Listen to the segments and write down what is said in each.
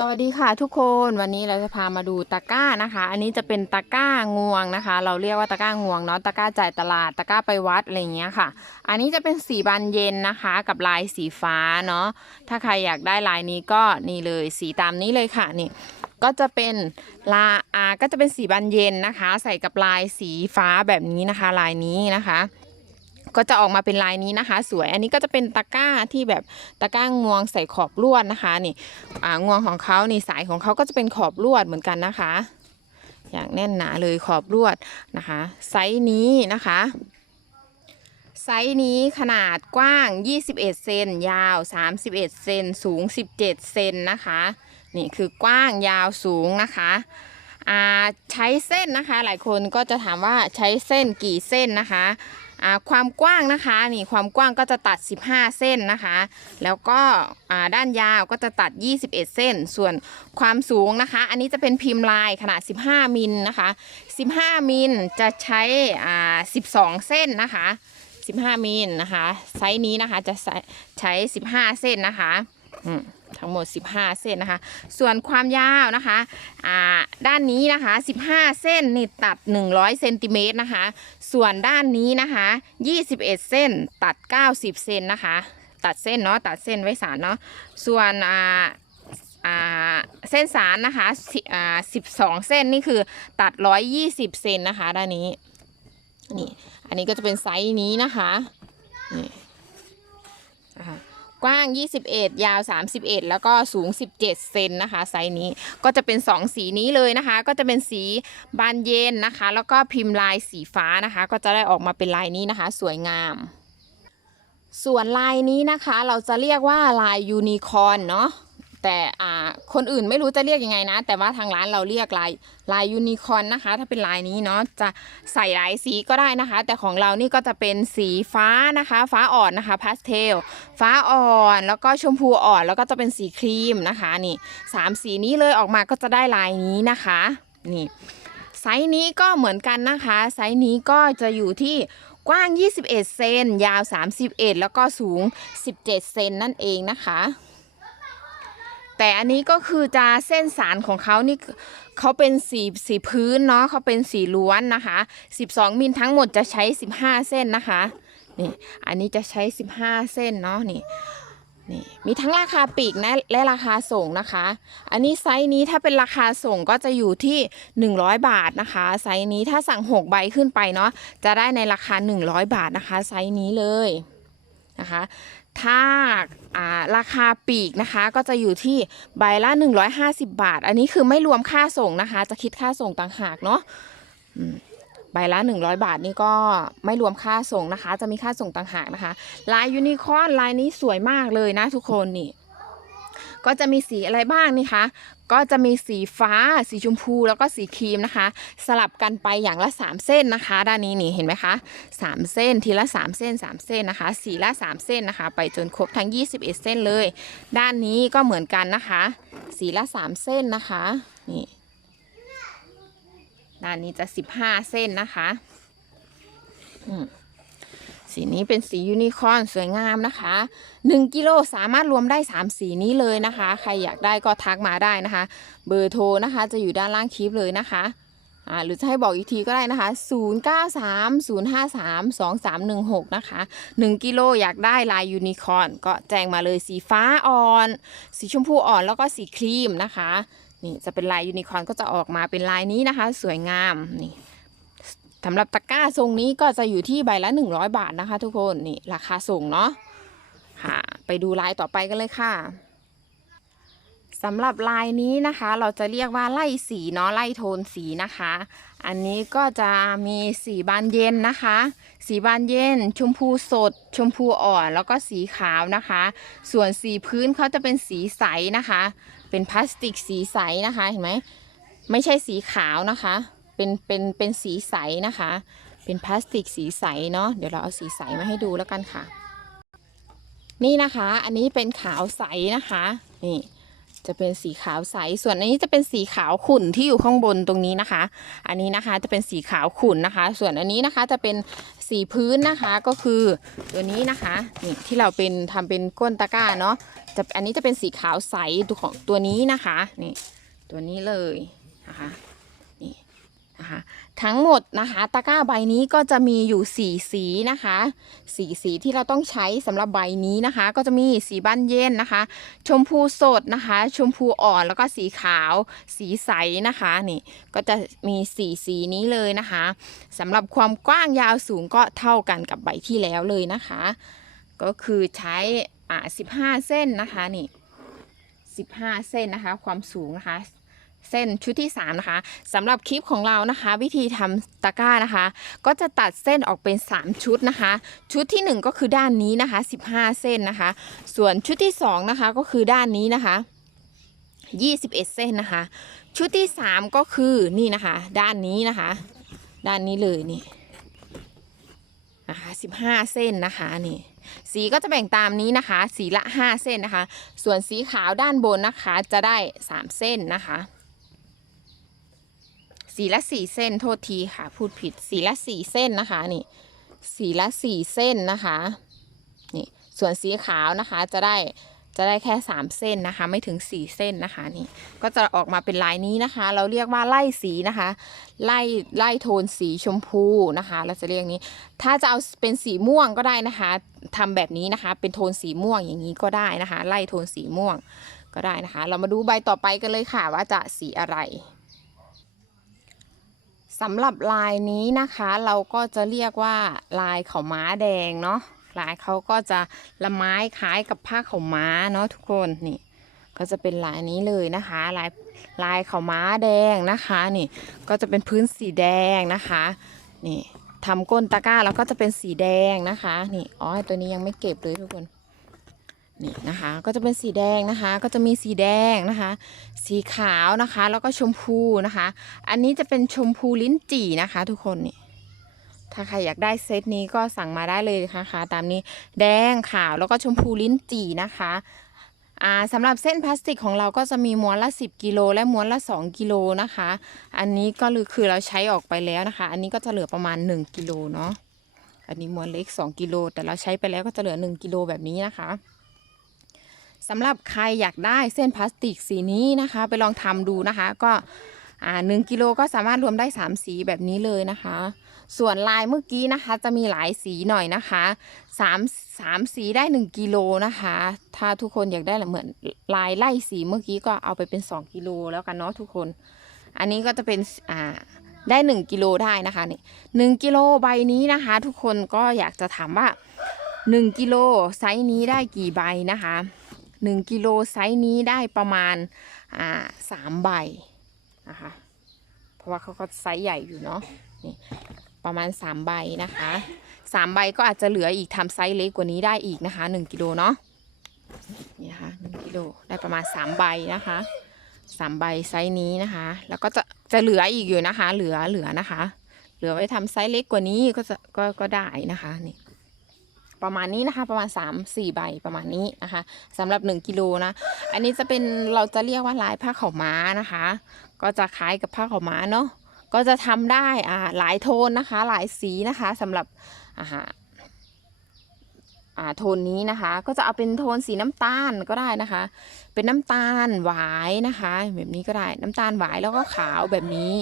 สวัสดีค่ะทุกคนวันนี้เราจะพามาดูตะกร้านะคะ อันนี้จะเป็นตะกร้างวงนะคะ เราเรียกว่าตะกร้างวงเนาะตะกร้าจ่ายตลาดตะกร้าไปวัดอะไรเงี้ยค่ะ อันนี้จะเป็นสีบานเย็นนะคะ กับลายสีฟ้าเนาะถ้าใครอยากได้ลายนี้ก็นี่เลยสีตามนี้เลยค่ะนี่ก็จะเป็นลาอาก็จะเป็นสีบานเย็นนะคะ ใส่กับลายสีฟ้าแบบนี้นะคะ ลายนี้นะคะ ก็จะออกมาเป็นลายนี้นะคะ สวยอันนี้ก็จะเป็นตะกร้าที่แบบตะกร้างวงใส่ขอบลวดนะคะนี่อ่างวงของเขานี่สายของเขาก็จะเป็นขอบลวดเหมือนกันนะคะ อย่างแน่นหนาเลยขอบลวดนะคะ ไซส์นี้นะคะไซส์นี้ขนาดกว้าง 21 เซน ยาว 31 เซน สูง 17 เซนนะคะ นี่คือกว้างยาวสูงนะคะอ่าใช้เส้นนะคะ หลายคนก็จะถามว่าใช้เส้นกี่เส้นนะคะ ความกว้างนะคะนี่ความกว้างก็จะตัด 15 เส้นนะคะ แล้วก็ด้านยาวก็จะตัด 21 เส้น ส่วนความสูงนะคะ อันนี้จะเป็นพิมพ์ลายขนาด 15 มิลนะคะ 15 มิลจะใช้อ่า12 เส้นนะคะ 15 มิลนะคะไซส์นี้นะคะจะใช้ใช้15 เส้นนะคะอืม ทั้งหมด 15 เส้นนะคะ ส่วนความยาวนะคะอ่าด้านนี้นะคะ 15 เส้นนี่ตัด 100เซนติเมตรนะคะ ส่วนด้านนี้นะคะ 21 เส้นตัด 90 เซนนะคะ ตัดเส้นเนาะตัดเส้นไว้สารเนาะส่วนอ่าอ่าเส้นสารนะคะสิอ่า12เส้นนี่คือตัด120เซนนะคะด้านนี้นี่อันนี้ก็จะเป็นไซส์นี้นะคะนี่นะคะ กว้าง 21 ยาว 31 แล้วก็สูง 17 เซนนะคะไซส์นี้ก็จะเป็น 2 สีนี้เลยนะคะ ก็จะเป็นสีบานเย็นนะคะ แล้วก็พิมพ์ลายสีฟ้านะคะ ก็จะได้ออกมาเป็นลายนี้นะคะ สวยงามส่วนลายนี้นะคะเราจะเรียกว่าลายยูนิคอร์นเนาะ แต่อ่าคนอื่นไม่รู้จะเรียกยังไงนะ แต่ว่าทางร้านเราเรียกลายลายยูนิคอนนะคะ ถ้าเป็นลายนี้เนาะจะใส่หลายสีก็ได้นะคะ แต่ของเรานี่ก็จะเป็นสีฟ้านะคะ ฟ้าอ่อนนะคะพาสเทลฟ้าอ่อนแล้วก็ชมพูอ่อนแล้วก็จะเป็นสีครีมนะคะนี่สามสีนี้เลยออกมาก็จะได้ลายนี้นะคะนี่ไซส์นี้ก็เหมือนกันนะคะ ไซส์นี้ก็จะอยู่ที่กว้าง 21 เซน ยาว 31 แล้วก็สูง 17 เซนนั่นเองนะคะ แต่อันนี้ก็คือจะเส้นสารของเขานี่เขาเป็นสีสีพื้นเนาะเขาเป็นสีล้วนนะคะ 12 มิลทั้งหมดจะใช้ 15 เส้นนะคะนี่อันนี้จะใช้ 15 เส้นเนาะนี่นี่มีทั้งราคาปีกนะและราคาส่งนะคะ อันนี้ไซส์นี้ถ้าเป็นราคาส่งก็จะอยู่ที่ 100 บาทนะคะ ไซส์นี้ถ้าสั่ง 6 ใบขึ้นไปเนาะจะได้ในราคา 100 บาทนะคะ ไซส์นี้เลยนะคะ ถ้าราคาปีกนะคะ ก็จะอยู่ที่ใบละ 150 บาท อันนี้คือไม่รวมค่าส่งนะคะ จะคิดค่าส่งต่างหากเนาะใบละ 100 บาทนี่ก็ไม่รวมค่าส่งนะคะ จะมีค่าส่งต่างหากนะคะ ลายยูนิคอร์นลายนี้สวยมากเลยนะทุกคนนี่ ก็จะมีสีอะไรบ้างนี่คะ ก็จะมีสีฟ้า สีชมพู แล้วก็สีครีมนะคะ สลับกันไปอย่างละ 3 เส้นนะคะ ด้านนี้นี่เห็นไหมคะ 3 เส้นทีละ 3 เส้น 3 เส้นนะคะสีละ 3 เส้นนะคะ ไปจนครบทั้ง 21 เส้นเลย ด้านนี้ก็เหมือนกันนะคะ สีละ 3 เส้นนะคะนี่ด้านนี้จะ 15 เส้นนะคะอืม สีนี้เป็นสียูนิคอนสวยงามนะคะ1กิโลสามารถรวมได้ 3 สีนี้เลยนะคะ ใครอยากได้ก็ทักมาได้นะคะ เบอร์โทรนะคะจะอยู่ด้านล่างคลิปเลยนะคะหรือจะให้บอกอีกทีก็ได้นะคะ 0930532316 นะคะ 1 กิโลอยากได้ลายยูนิคอนก็แจ้งมาเลยสีฟ้าอ่อน สีชมพูอ่อนแล้วก็สีครีมนะคะ นี่จะเป็นลายยูนิคอนก็จะออกมาเป็นลายนี้นะคะ สวยงามนี่ สำหรับตะกร้าทรงนี้ก็จะอยู่ที่ใบละ 100 บาทนะคะ ทุกคนนี่ราคาส่งเนาะค่ะ ไปดูลายต่อไปกันเลยค่ะสำหรับลายนี้นะคะเราจะเรียกว่าไล่สีเนาะไล่โทนสีนะคะ อันนี้ก็จะมีสีบานเย็นนะคะ สีบานเย็น ชมพูสด ชมพูอ่อนแล้วก็สีขาวนะคะ ส่วนสีพื้นเขาจะเป็นสีใสนะคะ เป็นพลาสติกสีใสนะคะเห็นไหมไม่ใช่สีขาวนะคะ เป็นเป็นเป็นสีใสนะคะ เป็นพลาสติกสีใสเนาะเดี๋ยวเราเอาสีใสมาให้ดูแล้วกันค่ะ นี่นะคะ อันนี้เป็นขาวใสนะคะนี่จะเป็นสีขาวใส ส่วนอันนี้จะเป็นสีขาวขุ่นที่อยู่ข้างบนตรงนี้นะคะ อันนี้นะคะจะเป็นสีขาวขุ่นนะคะ ส่วนอันนี้นะคะจะเป็นสีพื้นนะคะก็คือตัวนี้นะคะนี่ที่เราเป็นทำเป็นก้นตะกร้าเนาะจะอันนี้จะเป็นสีขาวใสตัวของตัวนี้นะคะนี่ตัวนี้เลยนะคะ นะคะทั้งหมดนะคะตะกร้าใบนี้ก็จะมีอยู่สีสีนะคะสีสีที่เราต้องใช้สำหรับใบนี้นะคะ ก็จะมีสีบานเย็นนะคะ ชมพูสดนะคะ ชมพูอ่อนแล้วก็สีขาว สีใสนะคะนี่ก็จะมีสีสีนี้เลยนะคะสำหรับความกว้างยาวสูงก็เท่ากันกับใบที่แล้วเลยนะคะ ก็คือใช้อ่า15 เส้นนะคะนี่15 เส้นนะคะ ความสูงนะคะ เส้นชุดที่ 3 นะคะสำหรับคลิปของเรานะคะ วิธีทำตะกร้านะคะ ก็จะตัดเส้นออกเป็น 3 ชุดนะคะ ชุดที่ 1 ก็คือด้านนี้นะคะ 15 เส้นนะคะ ส่วนชุดที่ 2 นะคะก็คือด้านนี้นะคะ 21 เส้นนะคะ ชุดที่ 3 ก็คือนี่นะคะ ด้านนี้นะคะ ด้านนี้เลยนี่นะคะ15 เส้นนะคะนี่สีก็จะแบ่งตามนี้นะคะ สีละ 5 เส้นนะคะ ส่วนสีขาวด้านบนนะคะจะได้ 3 เส้นนะคะ สีละ4เส้นโทษทีค่ะ พูดผิดสีละ4เส้นนะคะนี่สีละ4เส้นนะคะนี่ส่วนสีขาวนะคะจะได้จะได้แค่ 3 เส้นนะคะ ไม่ถึง 4 เส้นนะคะนี่ก็จะออกมาเป็นลายนี้นะคะ เราเรียกว่าไล่สีนะคะ ไล่ไล่โทนสีชมพูนะคะ เราจะเรียกนี้ ถ้าจะเอาเป็นสีม่วงก็ได้นะคะทำแบบนี้นะคะ เป็นโทนสีม่วงอย่างนี้ก็ได้นะคะ ไล่โทนสีม่วงก็ได้นะคะ เรามาดูใบต่อไปกันเลยค่ะว่าจะสีอะไร สำหรับลายนี้นะคะเราก็จะเรียกว่าลายเขาม้าแดงเนาะลายเขาก็จะละไม้คล้ายกับผ้าเขาม้าเนาะทุกคนนี่ก็จะเป็นลายนี้เลยนะคะลายลายเขาม้าแดงนะคะนี่ก็จะเป็นพื้นสีแดงนะคะนี่ทำก้นตะกร้าแล้วก็จะเป็นสีแดงนะคะนี่อ๋อตัวนี้ยังไม่เก็บเลยทุกคน นี่นะคะ ก็จะเป็นสีแดงนะคะ ก็จะมีสีแดงนะคะ สีขาวนะคะ แล้วก็ชมพูนะคะ อันนี้จะเป็นชมพูลิ้นจี่นะคะ ทุกคนนี่ถ้าใครอยากได้เซตนี้ก็สั่งมาได้เลยนะคะตามนี้แดงขาวแล้วก็ชมพูลิ้นจี่นะคะอ่าสำหรับเส้นพลาสติกของเราก็จะมีม้วนละ 10 กิโลและม้วนละ 2 กิโลนะคะ อันนี้ก็คือเราใช้ออกไปแล้วนะคะ อันนี้ก็จะเหลือประมาณ 1 กิโลเนาะ อันนี้ม้วนเล็ก 2 กิโลแต่เราใช้ไปแล้วก็จะเหลือ 1 กิโลแบบนี้นะคะ สำหรับใครอยากได้เส้นพลาสติกสีนี้นะคะ ไปลองทำดูนะคะ ก็อ่าหนึ่งกิโลก็สามารถรวมได้ 3 สีแบบนี้เลยนะคะ ส่วนลายเมื่อกี้นะคะ จะมีหลายสีหน่อยนะคะสามสามสีได้หนึ่งกิโลนะคะ ถ้าทุกคนอยากได้เหมือนลายไล่สีเมื่อกี้ก็เอาไปเป็นสองกิโลแล้วกันเนาะทุกคน อันนี้ก็จะเป็นอ่าได้หนึ่งกิโลได้นะคะนี่หนึ่งกิโลใบนี้นะคะ ทุกคนก็อยากจะถามว่าหนึ่งกิโลไซส์นี้ได้กี่ใบนะคะ หนึ่งกิโลไซส์นี้ได้ประมาณอ่าสามใบนะคะเพราะว่าเขาก็ไซส์ใหญ่อยู่เนาะนี่ประมาณ3ใบนะคะ3ใบก็อาจจะเหลืออีกทำไซส์เล็กกว่านี้ได้อีกนะคะ1กิโลเนาะนี่นะคะ1กิโลได้ประมาณ3ใบนะคะ3ใบไซส์นี้นะคะ แล้วก็จะจะเหลืออีกอยู่นะคะ เหลือเหลือนะคะ เหลือไว้ทำไซส์เล็กกว่านี้ก็จะก็ก็ได้นะคะนี่ ประมาณนี้นะคะ ประมาณ 3 4 ใบประมาณนี้นะคะสำหรับ 1กิโลนะ อันนี้จะเป็นเราจะเรียกว่าลายผ้าขาวม้านะคะ ก็จะคล้ายกับผ้าขาวม้าเนาะก็จะทำได้อ่าหลายโทนนะคะ หลายสีนะคะสำหรับอ่าอ่าโทนนี้นะคะ ก็จะเอาเป็นโทนสีน้ำตาลก็ได้นะคะ เป็นน้ำตาลหวายนะคะ แบบนี้ก็ได้น้ำตาลหวายแล้วก็ขาวแบบนี้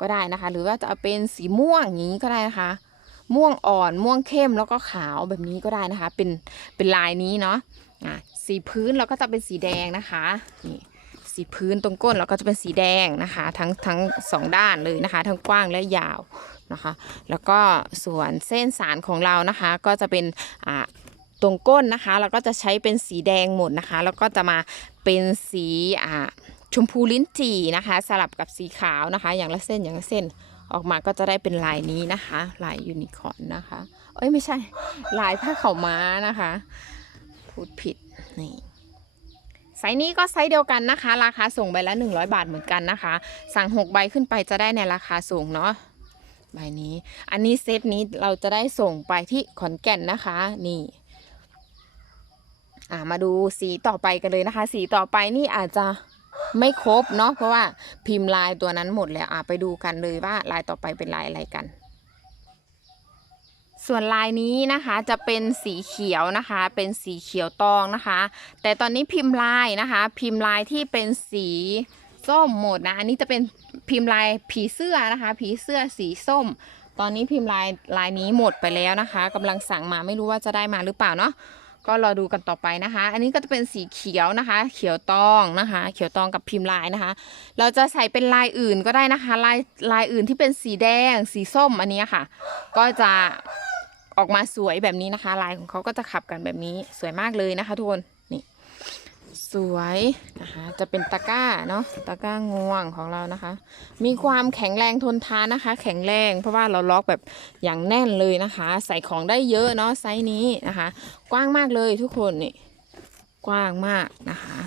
ก็ได้นะคะ หรือว่าจะเอาเป็นสีม่วงอย่างนี้ก็ได้นะคะ ม่วงอ่อน ม่วงเข้มแล้วก็ขาวแบบนี้ก็ได้นะคะ เป็นเป็นลายนี้เนาะอะสีพื้นเราก็จะเป็นสีแดงนะคะนี่สีพื้นตรงก้นเราก็จะเป็นสีแดงนะคะ ทั้งทั้งสองด้านเลยนะคะ ทั้งกว้างและยาวนะคะ แล้วก็ส่วนเส้นสารของเรานะคะ ก็จะเป็นอ่าตรงก้นนะคะ เราก็จะใช้เป็นสีแดงหมดนะคะ แล้วก็จะมาเป็นสีอ่าชมพูลิ้นจี่นะคะ สลับกับสีขาวนะคะ อย่างละเส้นอย่างละเส้น ออกมาก็จะได้เป็นลายนี้นะคะ ลายยูนิคอร์นนะคะ เอ้ยไม่ใช่ ลายผ้าขาวม้านะคะ พูดผิดนี่ไซส์นี้ก็ไซส์เดียวกันนะคะ ราคาส่งใบละ 100 บาทเหมือนกันนะคะ สั่ง 6 ใบขึ้นไปจะได้ในราคาส่งเนาะใบนี้ อันนี้เซตนี้เราจะได้ส่งไปที่ขอนแก่นนะคะ นี่อ่ามาดูสีต่อไปกันเลยนะคะ สีต่อไปนี่อาจจะ ไม่ครบเนาะเพราะว่าพิมพ์ลายตัวนั้นหมดแล้วอ่าไปดูกันเลยว่าลายต่อไปเป็นลายอะไรกัน ส่วนลายนี้นะคะจะเป็นสีเขียวนะคะ เป็นสีเขียวตองนะคะ แต่ตอนนี้พิมพ์ลายนะคะ พิมพ์ลายที่เป็นสีส้มหมดนะอันนี้จะเป็นพิมพ์ลายผีเสื้อนะคะ ผีเสื้อสีส้ม ตอนนี้พิมพ์ลายลายนี้หมดไปแล้วนะคะกำลังสั่งมาไม่รู้ว่าจะได้มาหรือเปล่าเนาะ ก็รอดูกันต่อไปนะคะ อันนี้ก็จะเป็นสีเขียวนะคะ เขียวตองนะคะ เขียวตองกับพิมพ์ลายนะคะ เราจะใส่เป็นลายอื่นก็ได้นะคะ ลายลายอื่นที่เป็นสีแดง สีส้มอันนี้ค่ะ ก็จะออกมาสวยแบบนี้นะคะ ลายของเขาก็จะขับกันแบบนี้สวยมากเลยนะคะทุกคน สวยนะคะจะเป็นตะกร้าเนาะตะกร้างวงของเรานะคะ มีความแข็งแรงทนทานนะคะ แข็งแรงเพราะว่าเราล็อกแบบอย่างแน่นเลยนะคะ ใส่ของได้เยอะเนาะไซส์นี้นะคะ กว้างมากเลยทุกคนนี่กว้างมากนะคะ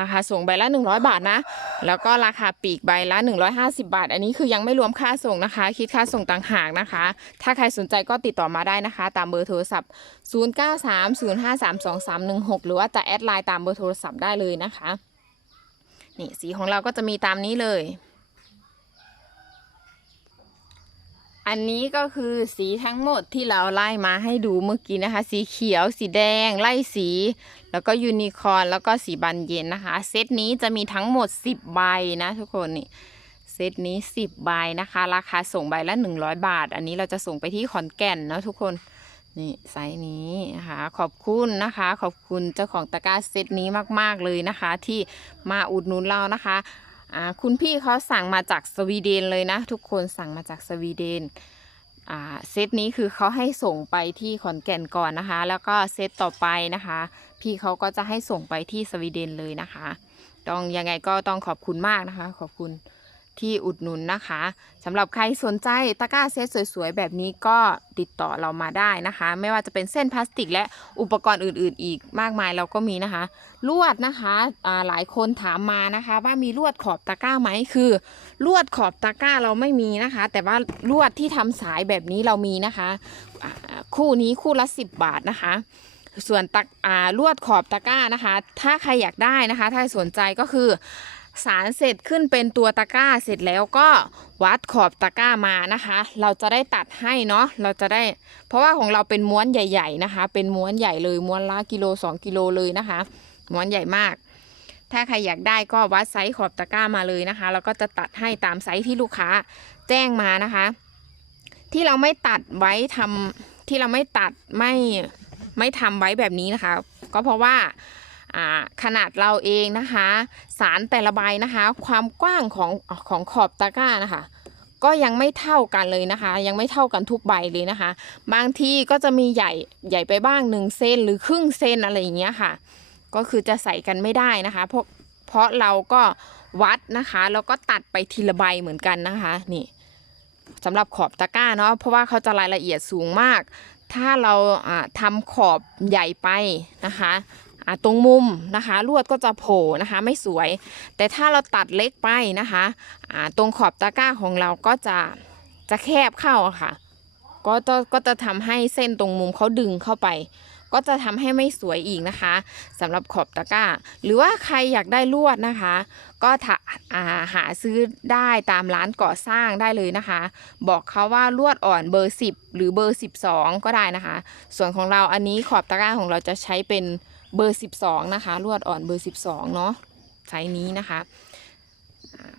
ราคาส่งใบละ 100 บาทนะ แล้วก็ราคาปีกใบละ 150 บาท อันนี้คือยังไม่รวมค่าส่งนะคะ คิดค่าส่งต่างหากนะคะ ถ้าใครสนใจก็ติดต่อมาได้นะคะ ตามเบอร์โทรศัพท์ 0930532316 หรือว่าจะแอดไลน์ตามเบอร์โทรศัพท์ได้เลยนะคะ นี่สีของเราก็จะมีตามนี้เลย อันนี้ก็คือสีทั้งหมดที่เราไล่มาให้ดูเมื่อกี้นะคะ สีเขียว สีแดง ไล่สี แล้วก็ยูนิคอร์นแล้วก็สีบานเย็นนะคะ เซตนี้จะมีทั้งหมด 10 ใบนะทุกคนนี่เซตนี้ 10 ใบนะคะ ราคาส่งใบละ 100 บาท อันนี้เราจะส่งไปที่ขอนแก่นนะทุกคนนี่ไซส์นี้นะคะขอบคุณนะคะ ขอบคุณเจ้าของตะกร้าเซตนี้มาก ๆ เลยนะคะ ที่มาอุดหนุนเรานะคะ คุณพี่เขาสั่งมาจากสวีเดนเลยนะ ทุกคนสั่งมาจากสวีเดนเซตนี้คือเขาให้ส่งไปที่ขอนแก่นก่อนนะคะ แล้วก็เซตต่อไปนะคะ พี่เขาก็จะให้ส่งไปที่สวีเดนเลยนะคะ ต้องยังไงก็ต้องขอบคุณมากนะคะ ขอบคุณ ที่อุดหนุนนะคะสำหรับใครสนใจตะกร้าเซตสวยๆ แบบนี้ก็ติดต่อเรามาได้นะคะ ไม่ว่าจะเป็นเส้นพลาสติกและอุปกรณ์อื่นๆ อีกมากมายเราก็มีนะคะ ลวดนะคะอ่าหลายคนถามมานะคะ ว่ามีลวดขอบตะกร้าไหมคือ ลวดขอบตะกร้าเราไม่มีนะคะ แต่ว่าลวดที่ทำสายแบบนี้เรามีนะคะ คู่นี้คู่ละ 10 บาทนะคะส่วนตักลวดขอบตะกร้านะคะ ถ้าใครอยากได้นะคะ ถ้าสนใจก็คือ สารเสร็จขึ้นเป็นตัวตะกร้าเสร็จแล้วก็วัดขอบตะกร้ามานะคะ เราจะได้ตัดให้เนาะเราจะได้ เพราะว่าของเราเป็นม้วนใหญ่ ๆนะคะ เป็นม้วนใหญ่เลยม้วนละกิโล2กิโลเลยนะคะ ม้วนใหญ่มาก ถ้าใครอยากได้ก็วัดไซส์ขอบตะกร้ามาเลยนะคะแล้วก็จะตัดให้ตามไซส์ที่ลูกค้าแจ้งมานะคะ ที่เราไม่ตัดไว้ทำที่เราไม่ตัดไม่ไม่ทำไว้แบบนี้นะคะ ก็เพราะว่า ขนาดเราเองนะคะ สารแต่ละใบนะคะ ความกว้างของของขอบตะกร้านะคะ ก็ยังไม่เท่ากันเลยนะคะ ยังไม่เท่ากันทุกใบเลยนะคะ บางที่ก็จะมีใหญ่ใหญ่ไปบ้างหนึ่งเซนหรือครึ่งเซนอะไรอย่างเงี้ยค่ะ ก็คือจะใส่กันไม่ได้นะคะ เพราะเพราะเราก็วัดนะคะแล้วก็ตัดไปทีละใบเหมือนกันนะคะนี่สำหรับขอบตะกร้าเนาะเพราะว่าเขาจะรายละเอียดสูงมาก ถ้าเราอ่าทำขอบใหญ่ไปนะคะ ตรงมุมนะคะลวดก็จะโผล่นะคะไม่สวย แต่ถ้าเราตัดเล็กไปนะคะตรงขอบตะกร้าของเราก็จะจะแคบเข้าค่ะ ก็จะก็จะทำให้เส้นตรงมุมเขาดึงเข้าไป ก็จะทำให้ไม่สวยอีกนะคะสำหรับขอบตะกร้า หรือว่าใครอยากได้ลวดนะคะ ก็ถาาหาซื้อได้ตามร้านก่อสร้างได้เลยนะคะ บอกเขาว่าลวดอ่อนเบอร์ 10 หรือเบอร์ 12 ก็ได้นะคะ ส่วนของเราอันนี้ขอบตะกร้าของเราจะใช้เป็น เบอร์ 12 นะคะ ลวดอ่อนเบอร์ 12 เนาะไซส์นี้นะคะ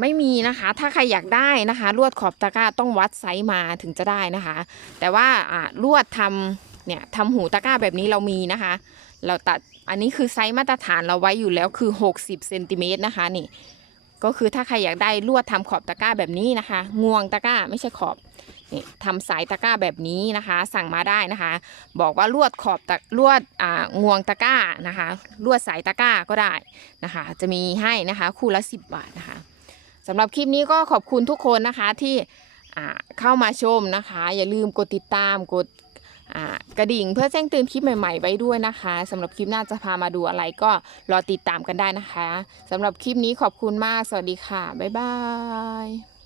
ไม่มีนะคะ ถ้าใครอยากได้นะคะ ลวดขอบตะกร้าต้องวัดไซส์มาถึงจะได้นะคะ แต่ว่าลวดทำเนี่ยทำหูตะกร้าแบบนี้เรามีนะคะ เราตัดอันนี้คือไซส์มาตรฐานเราไว้อยู่แล้วคือ 60เซนติเมตรนะคะนี่ก็คือถ้าใครอยากได้ลวดทำขอบตะกร้าแบบนี้นะคะ งวงตะกร้าไม่ใช่ขอบ นี่ทำสายตะกร้าแบบนี้นะคะ สั่งมาได้นะคะ บอกว่าลวดขอบตะลวดอ่างวงตะกร้านะคะลวดสายตะกร้าก็ได้นะคะ จะมีให้นะคะคู่ละ 10 บาทนะคะสำหรับคลิปนี้ก็ขอบคุณทุกคนนะคะที่เข้ามาชมนะคะ อย่าลืมกดติดตามกดกระดิ่งเพื่อแจ้งเตือนคลิปใหม่ๆไว้ด้วยนะคะสำหรับคลิปหน้าจะพามาดูอะไรก็รอติดตามกันได้นะคะสำหรับคลิปนี้ขอบคุณมาก สวัสดีค่ะ บ๊ายบาย